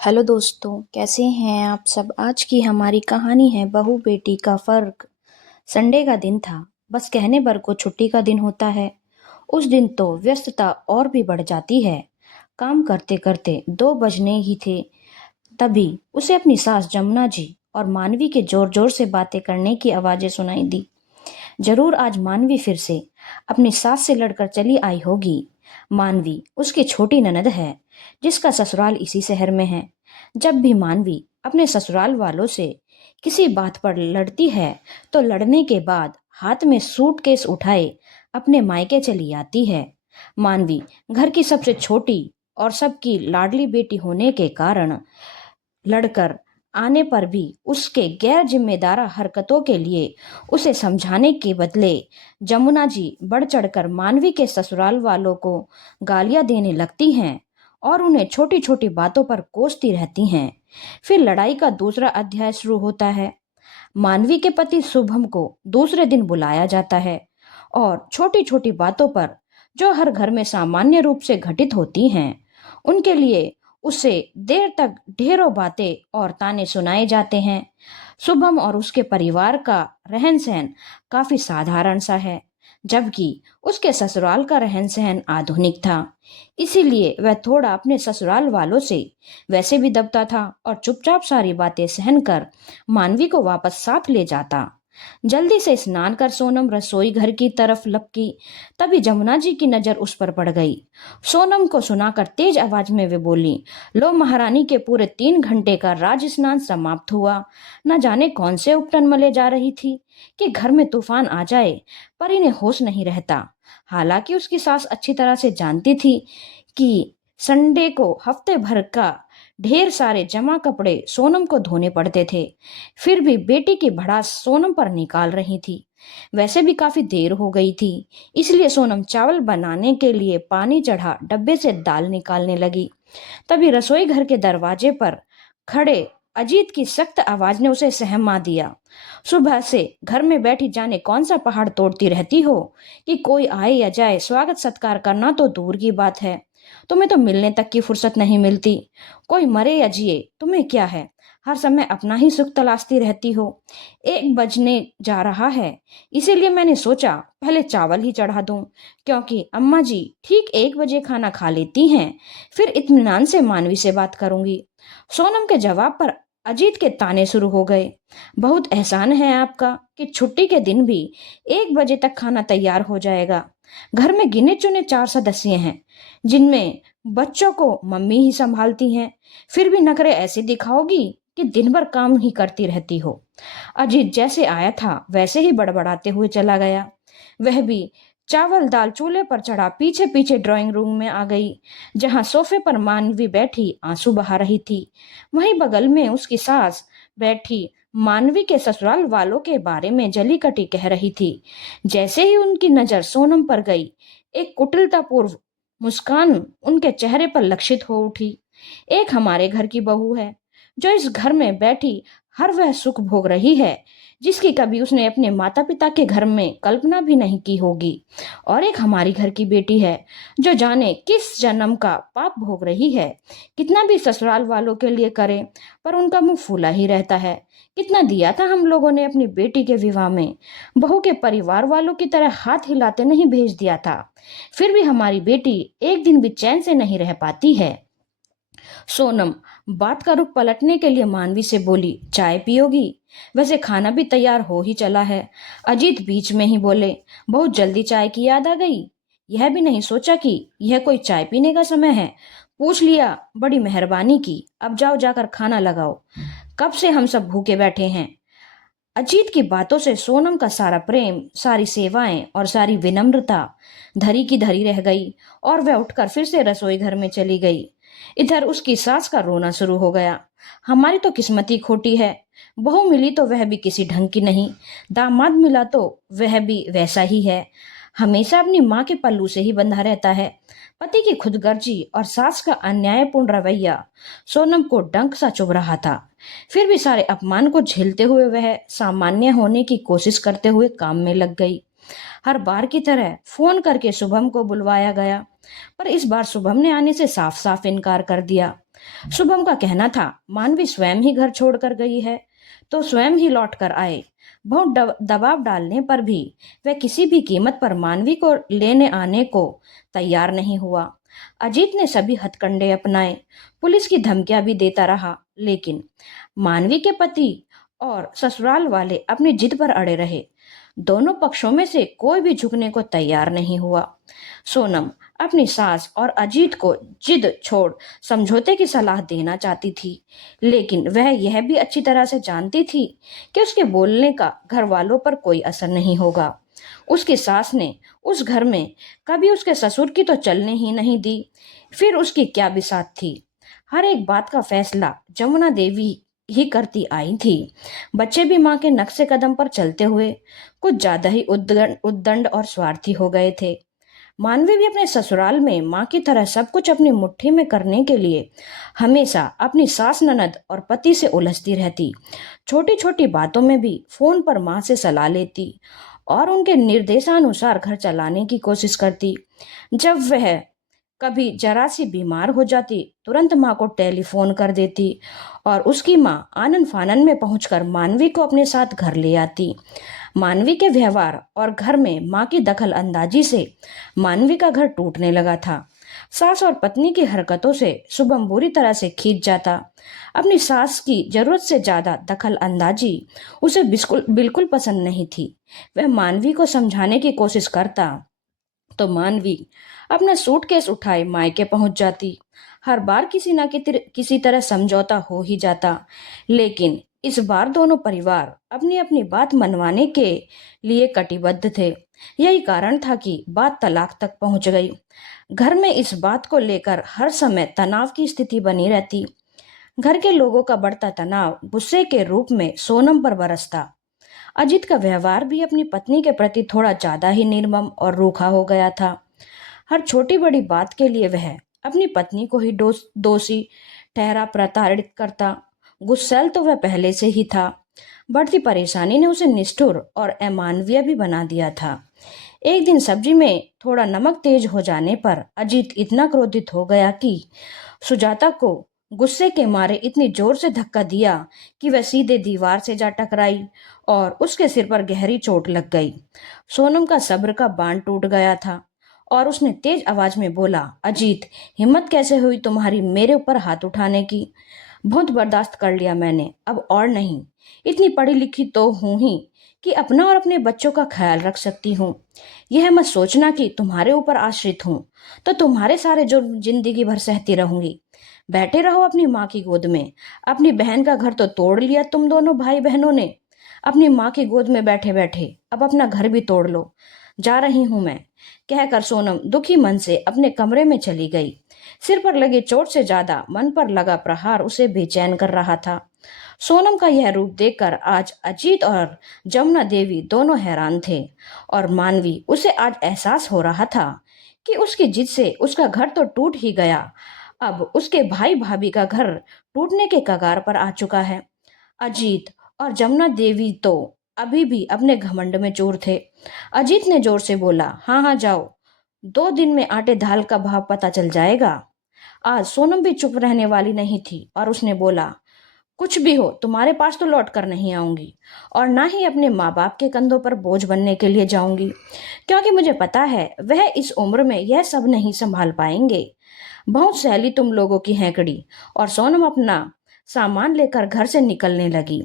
Hello दोस्तों, कैसे हैं आप सब। आज की हमारी कहानी है बहू बेटी का फर्क। संडे का दिन था। बस कहने भर को छुट्टी का दिन होता है। उस दिन तो व्यस्तता और भी बढ़ जाती है। काम करते करते 2 बजने ही थे। तभी उसे अपनी सास जमुना जी और मानवी के जोर जोर से बातें करने की आवाजें सुनाई दी। जरूर आज मानवी फिर से अपनी सास से लड़कर चली आई होगी। मानवी उसकी छोटी ननद है, जिसका ससुराल इसी शहर में है। जब भी मानवी अपने ससुराल वालों से किसी बात पर लड़ती है, तो लड़ने के बाद हाथ में सूटकेस उठाए अपने मायके चली आती है। मानवी घर की सबसे छोटी और सबकी लाडली बेटी होने के कारण लड़कर आने पर भी उसके गैर जिम्मेदार हरकतों के लिए उसे समझाने के बदले जमुना जी बढ़ चढ़कर मानवी के ससुराल वालों को गालियां देने लगती हैं और उन्हें छोटी छोटी बातों पर कोसती रहती हैं। फिर लड़ाई का दूसरा अध्याय शुरू होता है। मानवी के पति शुभम को दूसरे दिन बुलाया जाता है और छोटी छोटी बातों पर, जो हर घर में सामान्य रूप से घटित होती हैं, उनके लिए उसे देर तक ढेरों बातें और ताने सुनाए जाते हैं। शुभम और उसके परिवार का रहन सहन काफी साधारण सा है, जबकि उसके ससुराल का रहन सहन आधुनिक था। इसीलिए वह थोड़ा अपने ससुराल वालों से वैसे भी दबता था और चुपचाप सारी बातें सहन कर मानवी को वापस साथ ले जाता। जल्दी से स्नान कर सोनम रसोई घर की तरफ लपकी। तभी जमुना जी की नजर उस पर पड़ गई। सोनम को सुनाकर तेज आवाज में वे बोली, लो महारानी के पूरे 3 घंटे का राज स्नान समाप्त हुआ। न जाने कौन से उपटन मले जा रही थी कि घर में तूफान आ जाए, पर इन्हें होश नहीं रहता। हालांकि उसकी सास अच्छी तरह से जानती थी कि संडे को हफ्ते भर का ढेर सारे जमा कपड़े सोनम को धोने पड़ते थे। फिर भी बेटी की भड़ास सोनम पर निकाल रही थी। वैसे भी काफी देर हो गई थी, इसलिए सोनम चावल बनाने के लिए पानी चढ़ा डब्बे से दाल निकालने लगी। तभी रसोई घर के दरवाजे पर खड़े अजीत की सख्त आवाज ने उसे सहमा दिया। सुबह से घर में बैठी जाने कौन सा पहाड़ तोड़ती रहती हो कि कोई आए या जाए स्वागत सत्कार करना तो दूर की बात है, तुम्हें तो मिलने तक की फुर्सत नहीं मिलती। कोई मरे या जिए तुम्हें क्या है, हर समय अपना ही सुख तलाशती रहती हो। 1 बजने जा रहा है, इसीलिए मैंने सोचा पहले चावल ही चढ़ा दूं, क्योंकि अम्मा जी ठीक 1 बजे खाना खा लेती हैं। फिर इत्मीनान से मानवी से बात करूंगी। सोनम के जवाब पर अजीत के ताने शुरू हो गए। बहुत एहसान है आपका कि छुट्टी के दिन भी 1 बजे तक खाना तैयार हो जाएगा। घर में गिने चुने 4 सदस्य हैं, जिनमें बच्चों को मम्मी ही संभालती हैं। फिर भी नखरे ऐसे दिखाओगी कि दिन भर काम ही करती रहती हो। अजीत जैसे आया था वैसे ही बड़बड़ाते हुए चला गया। वह भी चावल दाल चूल्हे पर चढ़ा पीछे पीछे ड्राइंग रूम में आ गई, जहां सोफे पर मानवी बैठी आंसू बहा रही थी। वहीं बगल में उसकी सास बैठी मानवी के ससुराल वालों के बारे में जली कटी कह रही थी। जैसे ही उनकी नजर सोनम पर गई, एक कुटिलतापूर्व मुस्कान उनके चेहरे पर लक्षित हो उठी। एक हमारे घर की बहू है, जो इस घर में बैठी हर वह सुख भोग रही है जिसकी कभी उसने अपने माता पिता के घर में कल्पना भी नहीं की होगी। और एक हमारी घर की बेटी है, जो जाने किस जन्म का पाप भोग रही है। कितना भी ससुराल वालों के लिए करे, पर उनका मुंह फूला ही रहता है। कितना दिया था हम लोगों ने अपनी बेटी के विवाह में, बहू के परिवार वालों की तरह हाथ हिलाते नहीं भेज दिया था। फिर भी हमारी बेटी एक दिन भी चैन से नहीं रह पाती है। सोनम बात का रुख पलटने के लिए मानवी से बोली, चाय पियोगी? वैसे खाना भी तैयार हो ही चला है। अजीत बीच में ही बोले, बहुत जल्दी चाय की याद आ गई। यह भी नहीं सोचा कि यह कोई चाय पीने का समय है। पूछ लिया, बड़ी मेहरबानी की। अब जाओ जाकर खाना लगाओ, कब से हम सब भूखे बैठे हैं। अजीत की बातों से सोनम का सारा प्रेम, सारी सेवाएं और सारी विनम्रता धरी की धरी रह गई और वह उठकर फिर से रसोई घर में चली गई। इधर उसकी सास का रोना शुरू हो गया। हमारी तो किस्मत ही खोटी है। बहू मिली तो वह भी किसी ढंग की नहीं, दामाद मिला तो वह भी वैसा ही है, हमेशा अपनी माँ के पल्लू से ही बंधा रहता है। पति की खुदगर्जी और सास का अन्यायपूर्ण रवैया सोनम को डंक सा चुभ रहा था। फिर भी सारे अपमान को झेलते हुए वह सामान्य होने की कोशिश करते हुए काम में लग गई। हर बार की तरह फोन करके शुभम को बुलवाया गया, पर इस बार शुभम ने आने से साफ साफ इनकार कर दिया। शुभम का कहना था मानवी स्वयं ही घर छोड़कर गई है, तो स्वयं ही लौट कर आए। बहुत दबाव डालने पर भी वह किसी भी कीमत पर मानवी को लेने आने को तैयार नहीं हुआ। अजीत ने सभी हथकंडे अपनाए, पुलिस की धमकियां भी देता रहा, लेकिन मानवी के पति और ससुराल वाले अपनी जिद पर अड़े रहे। दोनों पक्षों में से कोई भी झुकने को तैयार नहीं हुआ। सोनम अपनी सास और अजीत को जिद छोड़ समझौते की सलाह देना चाहती थी, लेकिन वह यह भी अच्छी तरह से जानती थी कि उसके बोलने का घर वालों पर कोई असर नहीं होगा। उसकी सास ने उस घर में कभी उसके ससुर की तो चलने ही नहीं दी, फिर उसकी क्या बिसात थी। हर एक बात का फैसला जमुना देवी ही करती आई थी। बच्चे भी माँ के नक्शे कदम पर चलते हुए कुछ ज्यादा ही उद्दंड और स्वार्थी हो गए थे। मानवी भी अपने ससुराल में माँ की तरह सब कुछ अपनी मुट्ठी में करने के लिए हमेशा अपनी सास ननद और पति से उलझती रहती। छोटी छोटी बातों में भी फोन पर माँ से सलाह लेती और उनके निर्देशानुसार घर चलाने की कोशिश करती। जब वह कभी जरा सी बीमार हो जाती, तुरंत माँ को टेलीफोन कर देती और उसकी माँ आनन फानन में पहुंचकर मानवी को अपने साथ घर ले आती। मानवी के व्यवहार और घर में माँ की दखल अंदाजी से मानवी का घर टूटने लगा था। सास और पत्नी की हरकतों से शुभम बुरी तरह से खींच जाता। अपनी सास की जरूरत से ज्यादा दखल अंदाजी उसे बिल्कुल बिल्कुल पसंद नहीं थी। वह मानवी को समझाने की कोशिश करता तो मानवी अपना सूटकेस उठाए मायके पहुंच जाती। हर बार किसी न किसी तरह समझौता हो ही जाता, लेकिन इस बार दोनों परिवार अपनी अपनी बात मनवाने के लिए कटिबद्ध थे। यही कारण था कि बात तलाक तक पहुंच गई। घर में इस बात को लेकर हर समय तनाव की स्थिति बनी रहती। घर के लोगों का बढ़ता तनाव गुस्से के रूप में सोनम पर बरसता। अजित का व्यवहार भी अपनी पत्नी के प्रति थोड़ा ज्यादा ही निर्मम और रूखा हो गया था। हर छोटी बड़ी बात के लिए वह अपनी पत्नी को ही दोषी ठहरा प्रताड़ित करता। गुस्सैल तो वह पहले से ही था। बढ़ती परेशानी ने उसे निष्ठुर और अमानवीय भी बना दिया था। एक दिन सब्जी में थोड़ा नमक तेज हो जाने पर अजीत इतना क्रोधित हो गया कि सुजाता को गुस्से के मारे इतनी जोर से धक्का दिया कि वह सीधे दीवार से जा टकराई और उसके सिर पर गहरी चोट लग गई। सोनम का सब्र का बांध टूट गया था और उसने तेज आवाज में बोला, अजीत, हिम्मत कैसे हुई तुम्हारी मेरे ऊपर हाथ उठाने की? बहुत बर्दाश्त कर लिया मैंने, अब और नहीं। इतनी पढ़ी लिखी तो हूं ही कि अपना और अपने बच्चों का ख्याल रख सकती हूँ। यह मत सोचना कि तुम्हारे ऊपर आश्रित हूँ तो तुम्हारे सारे जो जिंदगी भर सहती रहूंगी। बैठे रहो अपनी माँ की गोद में। अपनी बहन का घर तो तोड़ लिया तुम दोनों भाई बहनों ने, अपनी माँ की गोद में बैठे बैठे अब अपना घर भी तोड़ लो। जा रही हूं मैं, कहकर सोनम दुखी मन से अपने कमरे में चली गई। सिर पर लगी चोट से ज्यादा मन पर लगा प्रहार उसे बेचैन कर रहा था। सोनम का यह रूप देखकर आज अजीत और जमुना देवी दोनों हैरान थे और मानवी उसे आज एहसास हो रहा था कि उसकी जिद से उसका घर तो टूट ही गया, अब उसके भाई भाभी का घर टूटने के कगार पर आ चुका है। अजीत और जमुना देवी तो अभी भी अपने घमंड में चूर थे। अजीत ने जोर से बोला, हाँ हाँ जाओ, 2 दिन में आटे दाल का भाव पता चल जाएगा। आज सोनम भी चुप रहने वाली नहीं थी और उसने बोला, कुछ भी हो तुम्हारे पास तो लौट कर नहीं आऊंगी और ना ही अपने माँ बाप के कंधों पर बोझ बनने के लिए जाऊंगी, क्योंकि मुझे पता है वह इस उम्र में यह सब नहीं संभाल पाएंगे। बहुत सैली तुम लोगों की हैकड़ी। और सोनम अपना सामान लेकर घर से निकलने लगी।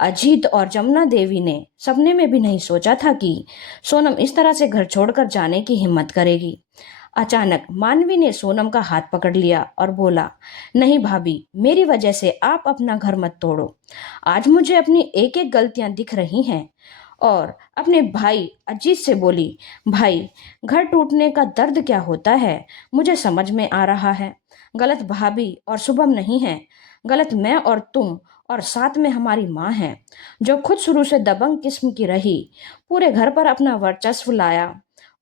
अजीत और जमुना देवी ने सपने में भी नहीं सोचा था कि सोनम इस तरह से घर छोड़कर जाने की हिम्मत करेगी। अचानक मानवी ने सोनम का हाथ पकड़ लिया और बोला, नहीं भाभी, मेरी वजह से आप अपना घर मत तोड़ो। आज मुझे अपनी एक एक गलतियां दिख रही हैं। और अपने भाई अजीत से बोली, भाई, घर टूटने का दर्द क्या होता है मुझे समझ में आ रहा है। गलत भाभी और शुभम नहीं है, गलत मैं और तुम और साथ में हमारी माँ है, जो खुद शुरू से दबंग किस्म की रही, पूरे घर पर अपना वर्चस्व लाया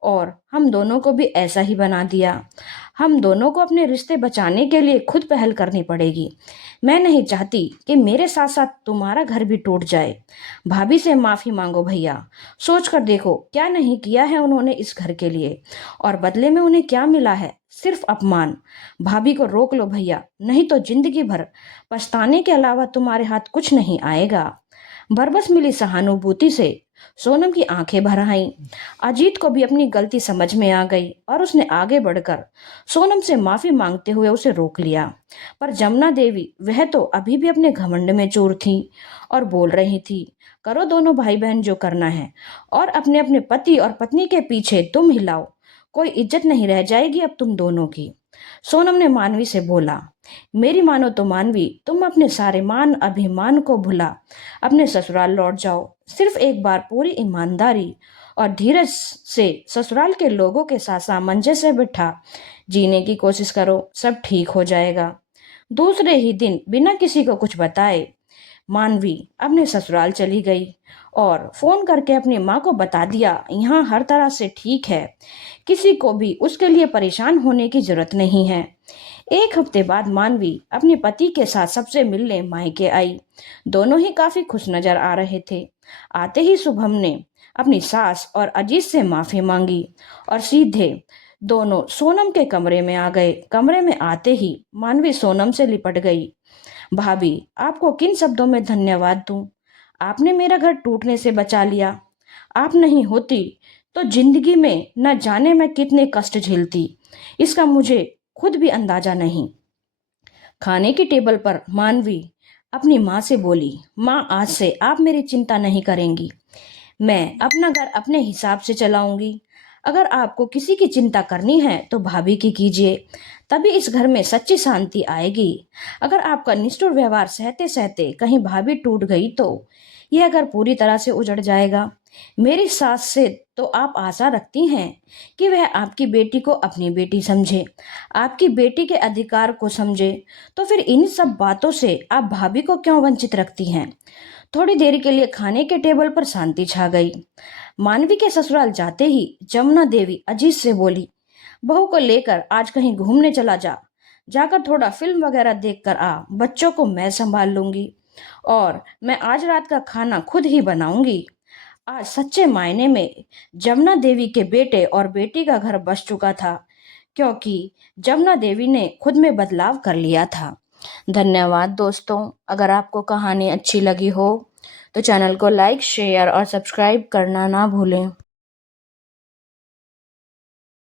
और हम दोनों को भी ऐसा ही बना दिया। हम दोनों को अपने रिश्ते बचाने के लिए खुद पहल करनी पड़ेगी। मैं नहीं चाहती कि मेरे साथ साथ तुम्हारा घर भी टूट जाए। भाभी से माफी मांगो भैया। सोच कर देखो क्या नहीं किया है उन्होंने इस घर के लिए, और बदले में उन्हें क्या मिला है? सिर्फ अपमान। भाभी को रोक लो भैया, नहीं तो जिंदगी भर पछताने के अलावा तुम्हारे हाथ कुछ नहीं आएगा। बरबस मिली सहानुभूति से सोनम की आंखें भर आईं। अजीत को भी अपनी गलती समझ में आ गई और उसने आगे बढ़कर सोनम से माफी मांगते हुए उसे रोक लिया। पर जमुना देवी, वह तो अभी भी अपने घमंड में चूर थी और बोल रही थी, करो दोनों भाई बहन जो करना है, और अपने अपने पति और पत्नी के पीछे तुम हिलाओ। कोई इज्जत नहीं रह जाएगी अब तुम दोनों की। सोनम ने मानवी से बोला, मेरी मानो तो मानवी, तुम अपने सारे मान अभिमान को भुला अपने ससुराल लौट जाओ। सिर्फ एक बार पूरी ईमानदारी और धीरज से ससुराल के लोगों के साथ सामंजस्य से बिठा जीने की कोशिश करो, सब ठीक हो जाएगा। दूसरे ही दिन बिना किसी को कुछ बताए मानवी अपने ससुराल चली गई और फोन करके अपनी माँ को बता दिया, यहाँ हर तरह से ठीक है, किसी को भी उसके लिए परेशान होने की जरूरत नहीं है। एक हफ्ते बाद मानवी अपने पति के साथ सबसे मिलने मायके आई। दोनों ही काफी खुश नजर आ रहे थे। आते ही शुभम ने अपनी सास और अजीत से माफी मांगी और सीधे दोनों सोनम के कमरे में आ गए। कमरे में आते ही मानवी सोनम से लिपट गई। भाभी, आपको किन शब्दों में धन्यवाद दूं? आपने मेरा घर टूटने से बचा लिया। आप नहीं होती तो जिंदगी में न जाने मैं कितने कष्ट झेलती, इसका मुझे खुद भी अंदाजा नहीं। खाने की टेबल पर मानवी अपनी माँ से बोली, माँ आज से आप मेरी चिंता नहीं करेंगी, मैं अपना घर अपने हिसाब से चलाऊंगी। अगर आपको किसी की चिंता करनी है तो भाभी की कीजिए, तभी इस घर में सच्ची शांति आएगी। अगर आपका निष्ठुर व्यवहार सहते सहते कहीं भाभी टूट गई तो यह घर पूरी तरह से उजड़ जाएगा। मेरी सास से तो आप आशा रखती हैं कि वह आपकी बेटी को अपनी बेटी समझे, आपकी बेटी के अधिकार को समझे, तो फिर इन सब बातों से आप भाभी को क्यों वंचित रखती हैं? थोड़ी देर के लिए खाने के टेबल पर शांति छा गई। मानवी के ससुराल जाते ही जमुना देवी अजीत से बोली, बहू को लेकर आज कहीं घूमने चला जा, जाकर थोड़ा फिल्म वगैरह देख कर आ, बच्चों को मैं संभाल लूंगी और मैं आज रात का खाना खुद ही बनाऊंगी। आज सच्चे मायने में जमुना देवी के बेटे और बेटी का घर बस चुका था, क्योंकि जमुना देवी ने खुद में बदलाव कर लिया था। धन्यवाद दोस्तों। अगर आपको कहानी अच्छी लगी हो तो चैनल को लाइक, शेयर और सब्सक्राइब करना ना भूलें।